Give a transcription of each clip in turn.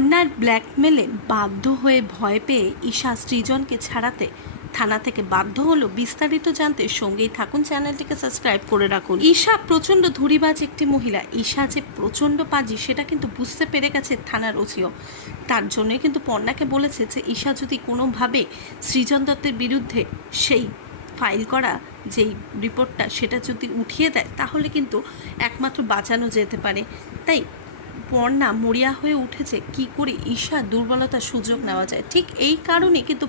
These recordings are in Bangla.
পর্ণার ব্ল্যাকমেলে বাধ্য হয়ে ভয় পেয়ে ঈশা সৃজনকে ছাড়াতে থানা থেকে বাধ্য হলো। বিস্তারিত জানতে সঙ্গেই থাকুন, চ্যানেলটিকে সাবস্ক্রাইব করে রাখুন। ঈশা প্রচণ্ড ধুরিবাজ একটি মহিলা। ঈশা যে প্রচণ্ড পাজি সেটা কিন্তু বুঝতে পেরে গেছে থানার ওসিও। তার জন্যই কিন্তু পর্ণাকে বলেছে যে ঈশা যদি কোনোভাবে সৃজন দত্তের বিরুদ্ধে সেই ফাইল করা যেই রিপোর্টটা সেটা যদি উঠিয়ে দেয় তাহলে কিন্তু একমাত্র বাঁচানো যেতে পারে। তাই পর্ণা মরিয়া হয়ে উঠেছে কি করে ঈশা দুর্বলতার সুযোগ নেওয়া যায়। ঠিক এই কারণে কিন্তু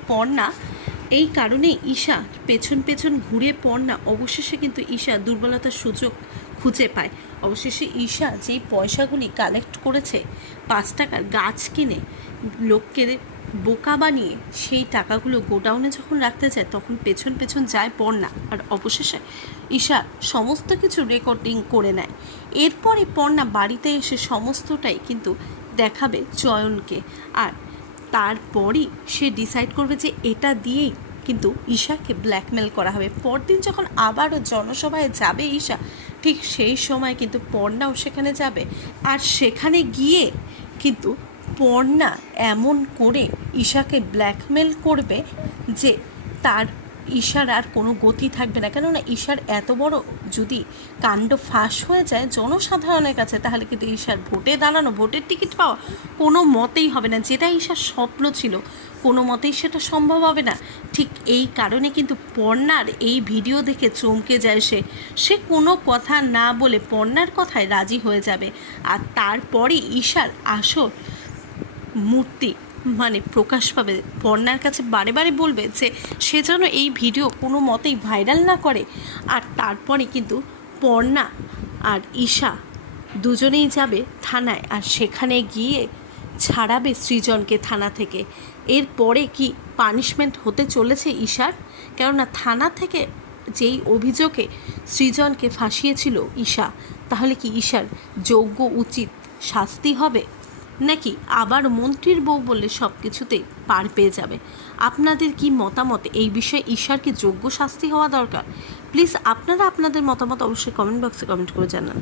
এই কারণেই ঈশা পেছন পেছন ঘুরে পর্ণা অবশেষে কিন্তু ঈশা দুর্বলতার সুযোগ খুঁজে পায়। অবশেষে ঈশা যেই পয়সাগুলি কালেক্ট করেছে 5 টাকার গাছ কিনে লোককে বোকা বানিয়ে সেই টাকাগুলো গোডাউনে যখন রাখতে যায় তখন পেছন পেছন যায় পর্ণা, আর অবশেষে ঈশা সমস্ত কিছু রেকর্ডিং করে নেয়। এরপরে পর্ণা বাড়িতে এসে সমস্তটাই কিন্তু দেখাবে চয়নকে, আর তারপরই সে ডিসাইড করবে যে এটা দিয়েই কিন্তু ঈশাকে ব্ল্যাকমেল করা হবে। পরদিন যখন আবারও জনসভায় যাবে ঈশা, ঠিক সেই সময় কিন্তু পর্ণাও সেখানে যাবে, আর সেখানে গিয়ে কিন্তু পর্ণা এমন করে ঈশাকে ব্ল্যাকমেল করবে যে তার ঈশার আর কোনো গতি থাকবে না। কেননা ঈশার এত বড় যদি কাণ্ড ফাঁস হয়ে যায় জনসাধারণের কাছে তাহলে কিন্তু ঈশার ভোটে দাঁড়ানো, ভোটের টিকিট পাওয়া কোনো মতেই হবে না। যেটা ঈশার স্বপ্ন ছিল কোনো মতেই সেটা সম্ভব হবে না। ঠিক এই কারণে কিন্তু পর্ণার এই ভিডিও দেখে চমকে যায় সে কোনো কথা না বলে পর্ণার কথায় রাজি হয়ে যাবে, আর তারপরে ঈশার আসল মূর্তি প্রকাশ পাবে। পর্ণার কাছে বারে বারে বলবে যে সে যেন এই ভিডিও কোনো মতেই ভাইরাল না করে, আর তারপরে কিন্তু পর্ণা আর ঈশা দুজনেই যাবে থানায়, আর সেখানে গিয়ে ছাড়াবে সৃজনকে থানা থেকে। এরপরে কি পানিশমেন্ট হতে চলেছে ঈশার, কেননা থানা থেকে যেই অভিযোগে সৃজনকে ফাঁসিয়েছিল ঈশা, তাহলে কি ঈশার যোগ্য উচিত শাস্তি হবে, নাকি আবার মন্ত্রীর বউ বললে সব কিছুতেই পার পেয়ে যাবে? আপনাদের কি মতামত এই বিষয়ে? ঈশার কি যোগ্য শাস্তি হওয়া দরকার? প্লিজ আপনারা আপনাদের মতামত অবশ্যই কমেন্ট বক্সে কমেন্ট করে জানান।